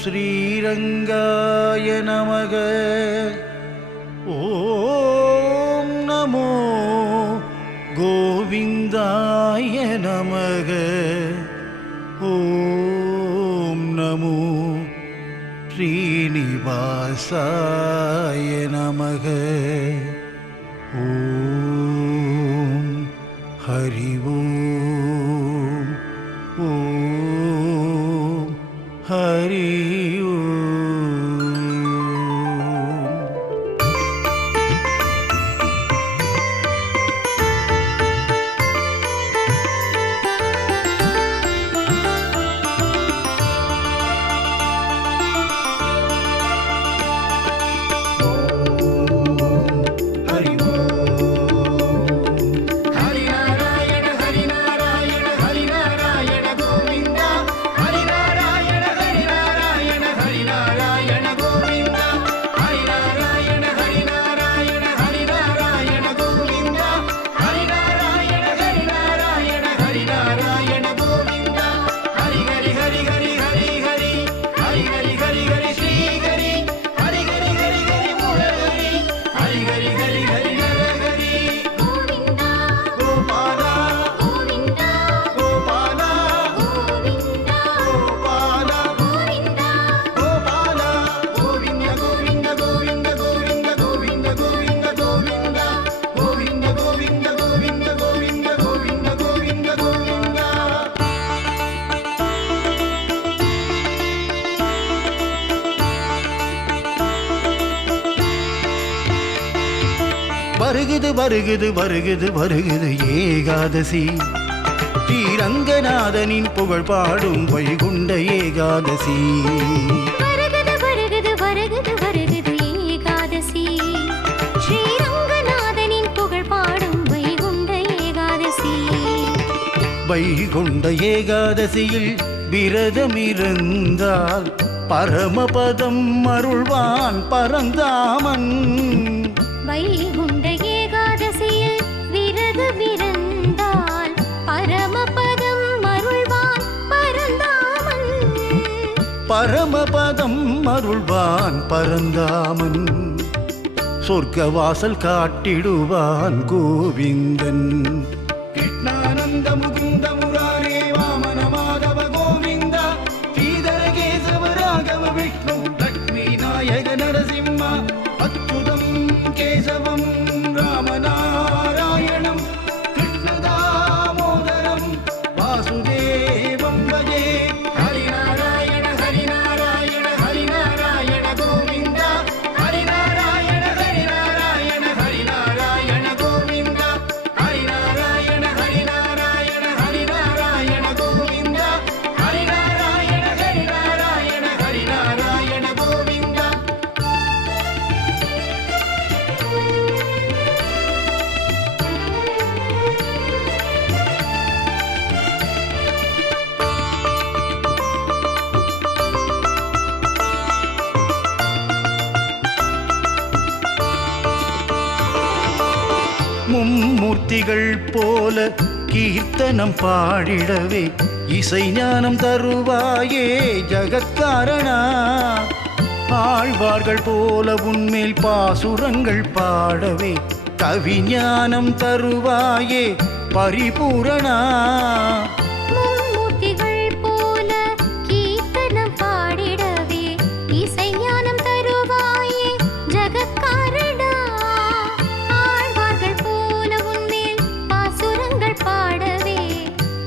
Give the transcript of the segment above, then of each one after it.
ஸ்ரீரங்காய நமக. ஓம் நமோ கோவிந்தாய நமக. ஓம் நமோ ஸ்ரீனிவாசாய நமக. ஓம் ஹரி ஓம். ஓம் ஹரி ஓம். வருகுது வருகுது வருகுது வருகுது ஏகாதசி. ஸ்ரீரங்கநாதனின் புகழ் பாடும் வைகுண்ட ஏகாதசி. வருகுது வருகுது வருகுது வருகுது ஏகாதசி. ஸ்ரீரங்கநாதனின் புகழ் பாடும் வைகுண்ட ஏகாதசி. வைகுண்ட ஏகாதசியில் விரதமிருந்தால் பரமபதம் அருள்வான் பரந்தாமன். வைகுண்ட ஏகாதசியில் விரதமிருந்தால் பரமபதம் அருள்வான் பரந்தாமன். பரமபதம் அருள்வான் பரந்தாமன். சொர்க்கவாசல் காட்டிடுவான் கோவிந்தன். கிருஷ்ணானந்த முகுந்த முராரே வாமன மாதவ கோவிந்தா. ஸ்ரீதர கேசவ ராகவ விஷ்ணு லக்ஷ்மி நாயக நரசிம்மா. அச்சுதம் கேசவம் ராமநாராயணம் கிருஷ்ணதாமோதரம் வாசுதேவம் பஜே. ஹரிநாராயண ஹரிநாராயண ஹரிநாராயண கோவிந்தா. ஹரிநாராயண ஹரிநாராயண ஹரிநாராயண கோவிந்தா. ஹரிநாராயண ஹரிநாராயண ஹரிநாராயண கோவிந்தா. ஹரிநாராயண ஹரிநாராயண ஹரிநாராயண கோவிந்தா. மும்மூர்த்திகள் போல கீர்த்தனம் பாடிடவே இசை ஞானம் தருவாயே ஜகத்காரணா. ஆழ்வார்கள் போல உன்மேல் பாசுரங்கள் பாடவே கவிஞானம் தருவாயே பரிபூரணா. மும்மூர்த்திகள் போல கீர்த்தனம் பாடிடவே இசை ஞானம் தருவாயே ஜகத்காரணா. ஆழ்வார்கள் போல உன்மேல் பாசுரங்கள் பாடவே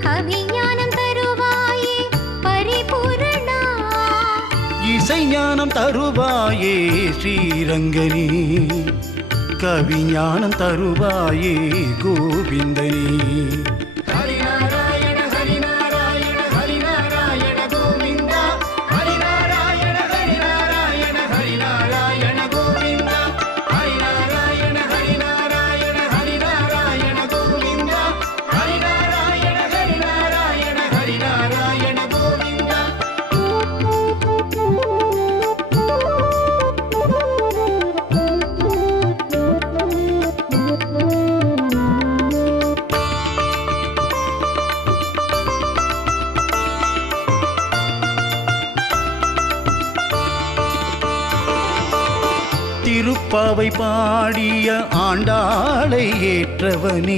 கவிஞானம் தருவாயே பரிபூரணா. இசை ஞானம் தருவாயே ஸ்ரீரங்கனே. கவிஞானம் தருவாயே கோவிந்தனே. ஹரிநாராயண ஹரிநாராயண ஹரிநாராயண கோவிந்தா. ஹரிநாராயண ஹரிநாராயண ஹரிநாராயண கோவிந்தா. ஹரிநாராயண ஹரிநாராயண ஹரிநாராயண கோவிந்தா. ஹரிநாராயண ஹரிநாராயண ஹரிநாராயண கோவிந்தா. திருப்பாவை பாடிய ஆண்டாளை ஏற்றவனே,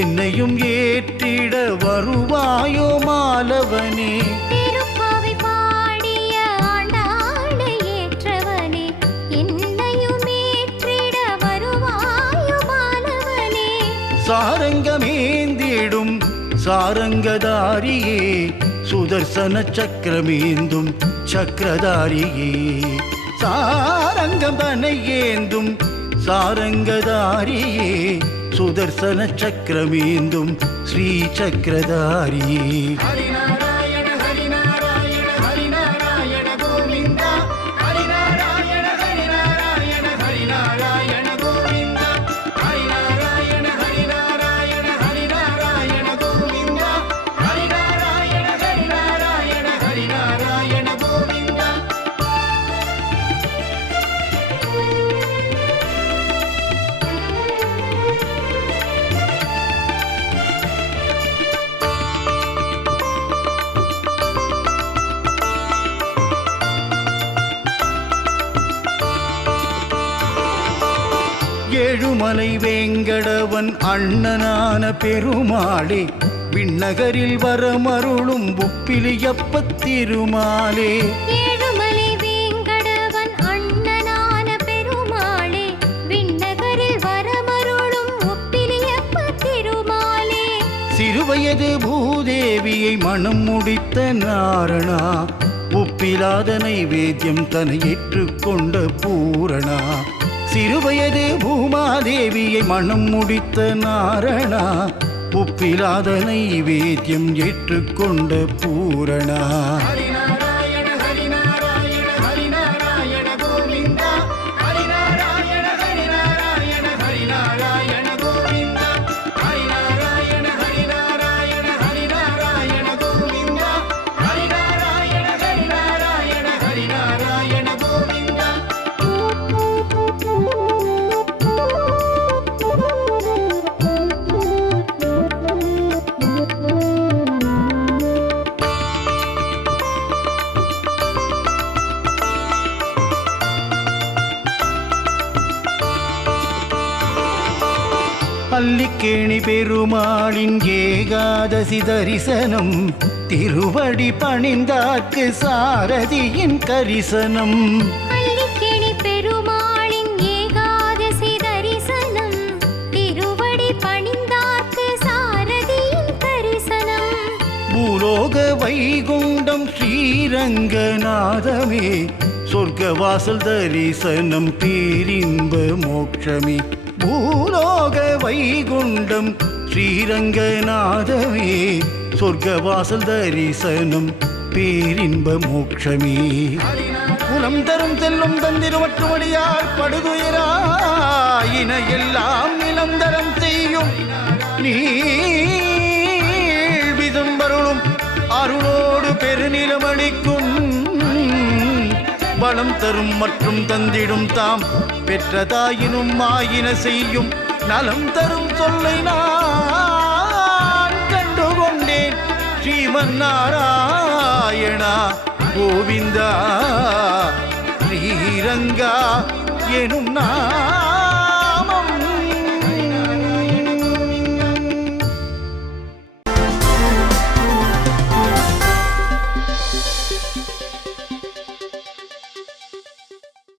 என்னையும் ஏற்றிட வருவாயோ மாலவனே. திருப்பாவை பாடிய ஆண்டாளை ஏற்றவனே, என்னையும் ஏற்றிட வருவாயோ மாலவனே. சாரங்கமேந்திடும் சாரங்கதாரியே, சுதர்சன சக்கரமேந்தும் சக்கரதாரியே. சாரங்கம் தன்னை ஏந்தும் சாரங்கதாரியே, சுதர்சன சக்கரமேந்தும் ஸ்ரீ சக்கரதாரியே. ஹரிநாராயண ஹரிநாராயண ஹரிநாராயண கோவிந்தா, ஹரிநாராயண ஹரிநாராயண ஹரிநாராயண கோவிந்தா, ஹரிநாராயண ஹரிநாராயண ஹரிநாராயண கோவிந்தா, ஹரிநாராயண ஹரிநாராயண ஹரிநாராயண கோவிந்தா. ஏழுமலை வேங்கடவன் அண்ணனான பெருமாளே, விண்ணகரில் வரமருளும் உப்பிலியப்பத் திருமாலே. ஏழுமலை வேங்கடவன் அண்ணனான பெருமாளே, விண்ணகரில் வரமருளும் ஒப்பிலியப்பத் திருமாலே. சிறுவயது பூதேவியை மனம் முடித்த நாரணா, உப்பிலாத நைவேத்தியம் தன்னை ஏற்றுக்கொண்ட பூரணா. சிறுவயது பூமாதேவியை மனம் முடித்த நாரணா, உப்பிலாத நைவேத்தியம் ஏற்றுக்கொண்ட பூரணா. ஹரிநாராயண ஹரிநாராயண ஹரிநாராயண கோவிந்தா, ஹரிநாராயண ஹரிநாராயண ஹரிநாராயண கோவிந்தா, ஹரிநாராயண ஹரிநாராயண ஹரிநாராயண கோவிந்தா, ஹரிநாராயண ஹரிநாராயண ஹரிநாராயண கோவிந்தா. அல்லிக்கேணி பெருமாளின் ஏகாதசி தரிசனம், திருவடி பணிந்தார்க்கு சாரதியின் கரிசனம். அல்லிக்கேணி பெருமாளின் ஏகாதசி தரிசனம், திருவடி பணிந்தார்க்கு சாரதியின் கரிசனம். பூலோக வைகுண்டம் ஸ்ரீரங்கநாதமே, சொர்க்கவாசல் தரிசனம் பேரின்ப மோட்சமே. பூலோக வைகுண்டம் ஸ்ரீரங்கநாதமே, சொர்க்கவாசல் தரிசனம் பேரின்ப மோட்சமே. குலம் தரும் செல்லும் தந்திருவற்றுமடியார் படுதுயராயின எல்லாம் நிலந்தரம் செய்யும் நீழ்விதும்பருளும் அருளோடு பெருநிலமளிக்கும். பலம் தரும் மற்றும் தந்திடும் தாம் பெற்றதாயினும் ஆயின செய்யும் நலம் தரும் சொல்லை நான் கண்டுகொண்டேன். ஸ்ரீமன் நாராயணா கோவிந்தா, ஸ்ரீரங்கா எனும் நான்